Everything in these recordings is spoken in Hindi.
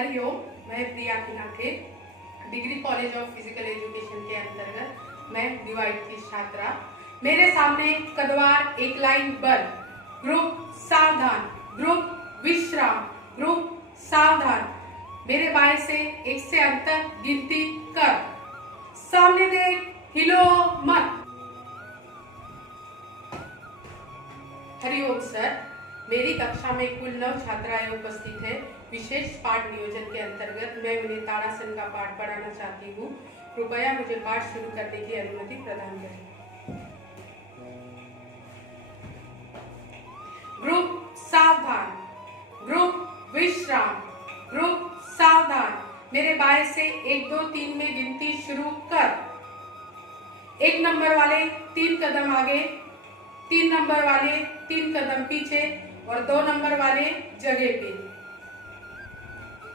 हरिओम। मैं Priya Kinathe, degree college of physical education के अंतर्गत मैं डिवाइड की छात्रा। मेरे सामने कदवार एक लाइन बल, ग्रुप सावधान, ग्रुप विश्राम, ग्रुप सावधान। मेरे बाएं से एक से अंतर गिनती कर, सामने देख, हिलो मत। हरिओम सर। मेरी कक्षा में कुल 9 छात्राएं उपस्थित है। विशेष पाठ नियोजन के अंतर्गत मैं उन्हें ताड़ासन का पाठ पढ़ाना चाहती हूँ। कृपया मुझे पाठ शुरू करने की अनुमति प्रदान करें। ग्रुप सावधान, ग्रुप विश्राम, ग्रुप सावधान। मेरे बाएं से 1 2 3 में गिनती शुरू कर। 1 नंबर वाले 3 कदम आगे, 3 नंबर वाले 3 कदम पीछे और 2 नंबर वाले जगह पे।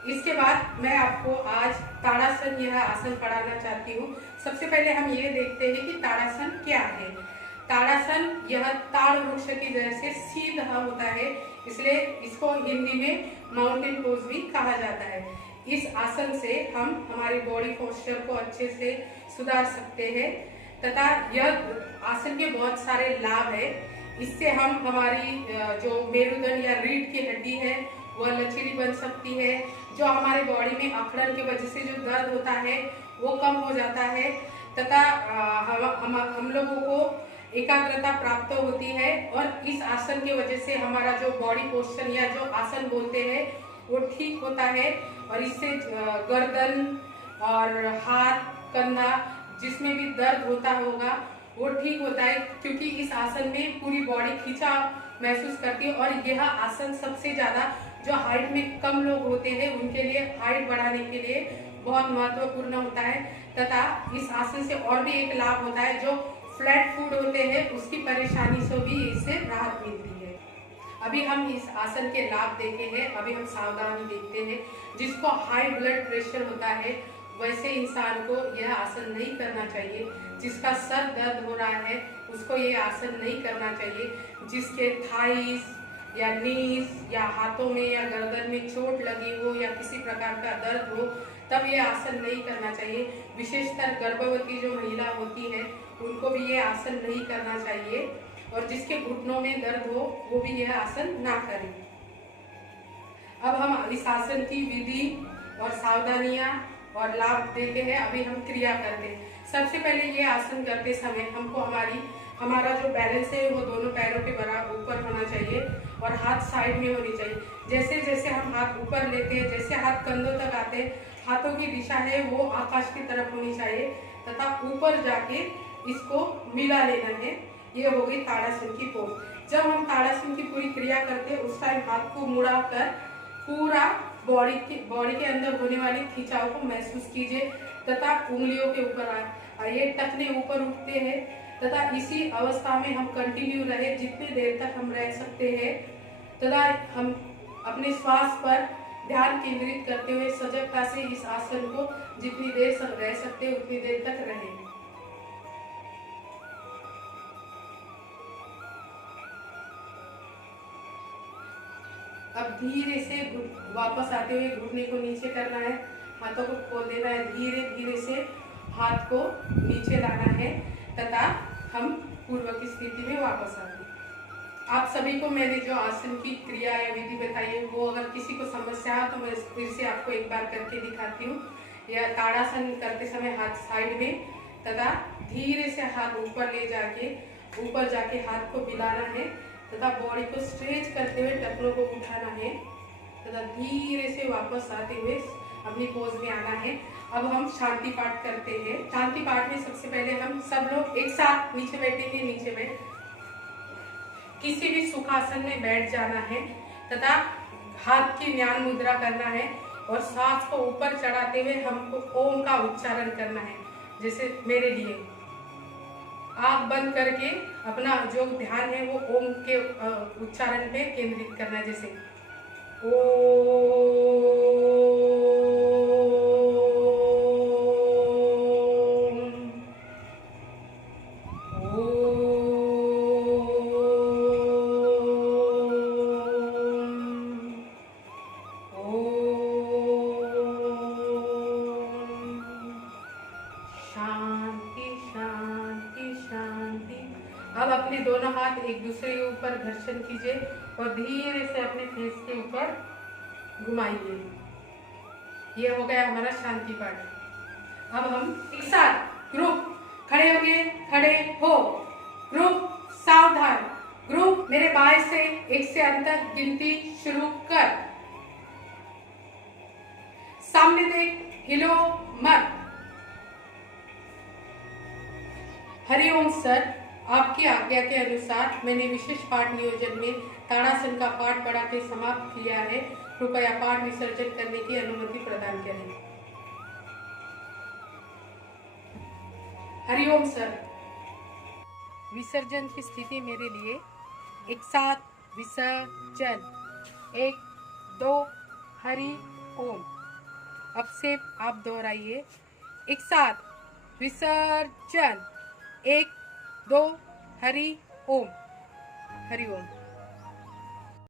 इसके बाद मैं आपको आज ताड़ासन यह आसन पढ़ाना चाहती हूँ। सबसे पहले हम ये देखते हैं कि ताड़ासन क्या है। ताड़ासन यह ताड़ वृक्ष की जड़ से सीधा होता है, इसलिए इसको हिंदी में माउंटेन पोज भी कहा जाता है। इस आसन से हम हमारी बॉडी पोस्चर को अच्छे से सुधार सकते हैं तथा यह आसन के बहुत सारे लाभ है। इससे हम हमारी जो मेरुदंड या रीढ़ की हड्डी है वह लचीली बन सकती है। जो हमारे बॉडी में अकड़न की वजह से जो दर्द होता है वो कम हो जाता है तथा हम लोगों को एकाग्रता प्राप्त होती है। और इस आसन की वजह से हमारा जो बॉडी पोस्चर या जो आसन बोलते हैं वो ठीक होता है। और इससे गर्दन और हाथ कंधा जिसमें भी दर्द होता होगा वो ठीक होता है, क्योंकि इस आसन में पूरी बॉडी खिंचाव महसूस करती है। और यह आसन सबसे ज्यादा जो हाइट में कम लोग होते हैं उनके लिए हाइट बढ़ाने के लिए बहुत महत्वपूर्ण होता है। तथा इस आसन से और भी एक लाभ होता है, जो फ्लैट फूड होते हैं उसकी परेशानी से भी इससे राहत मिलती है। अभी हम इस आसन के लाभ देखे हैं, अभी हम सावधानी देखते हैं। जिसको हाई ब्लड प्रेशर होता है वैसे इंसान को यह आसन नहीं करना चाहिए। जिसका सर दर्द हो रहा है उसको ये आसन नहीं करना चाहिए। जिसके थाइस या नीस या हाथों में या गर्दन में चोट लगी हो या किसी प्रकार का दर्द हो तब ये आसन नहीं करना चाहिए। विशेषकर गर्भवती जो महिला होती है उनको भी ये आसन नहीं करना चाहिए। और जिसके घुटनों में दर्द हो वो भी यह आसन ना करें। अब हम इस आसन की विधि और सावधानियां और लाभ देते हैं। अभी हम क्रिया करते हैं। सबसे पहले ये आसन करते समय हमको हमारा जो बैलेंस है वो दोनों पैरों के बराबर ऊपर होना चाहिए और हाथ साइड में होनी चाहिए। जैसे जैसे हम हाथ ऊपर लेते हैं, जैसे हाथ कंधों तक आते हैं, हाथों की दिशा है वो आकाश की तरफ होनी चाहिए तथा ऊपर जाके इसको मिला लेना है। ये हो गई ताड़ासन की पोज। जब हम ताड़ासन की पूरी क्रिया करते हैं उस टाइम हाथ को मुड़ा कर पूरा बॉडी के अंदर होने वाले खिंचाव को महसूस कीजिए तथा उंगलियों के ऊपर आइए, टखने ऊपर उठते हैं तथा इसी अवस्था में हम कंटिन्यू रहे जितने देर तक हम रह सकते हैं तथा हम अपने श्वास पर ध्यान केंद्रित करते हुए सजगता से इस आसन को जितनी देर रह सकते हैं उतनी देर तक रहें। अब धीरे से वापस आते हुए घुटने को नीचे करना है, हाथों को खोल देना है, धीरे धीरे से हाथ को नीचे लाना है तथा हम पूर्व की स्थिति में वापस आते हैं। आप सभी को मैंने जो आसन की क्रिया या विधि बताई है वो अगर किसी को समस्या है तो मैं फिर से आपको एक बार करके दिखाती हूँ। यह ताड़ासन करते समय हाथ साइड में तथा धीरे से हाथ ऊपर जाके हाथ को मिलाना है तथा बॉडी को स्ट्रेच करते हुए टखनों को उठाना है तथा धीरे से वापस आते हुए अपनी पोज में आना है। अब हम शांति पाठ करते हैं। शांति पाठ में सबसे पहले हम सब लोग एक साथ नीचे बैठेंगे। नीचे बैठ किसी भी सुखासन में बैठ जाना है तथा हाथ की ज्ञान मुद्रा करना है और सांस को ऊपर चढ़ाते हुए हमको ओम का उच्चारण करना है। जैसे मेरे लिए आँख बंद करके अपना जो ध्यान है वो ओम के उच्चारण पे केंद्रित करना है। जैसे ओम अपने दोनों हाथ एक दूसरे के ऊपर घर्षण कीजिए और धीरे से अपने फेस के ऊपर घुमाइए। ये हो गया हमारा शांति पाठ। अब हम एक साथ ग्रुप खड़े होइए, खड़े हो, ग्रुप सावधान, ग्रुप मेरे बाएं से 1 से अंत तक गिनती शुरू कर, सामने देख, हिलो मत। हरिओम सर, आपकी आज्ञा के अनुसार मैंने विशेष पाठ नियोजन में ताड़ासन का पाठ पढ़ा के समाप्त किया है। कृपया पाठ विसर्जन करने की अनुमति प्रदान करें। हरिओम सर। विसर्जन की स्थिति मेरे लिए एक साथ विसर्जन, 1 2 हरि ओम। अब से आप दोहराइए, एक साथ विसर्जन, 1 2 हरि ओम। हरि ओम।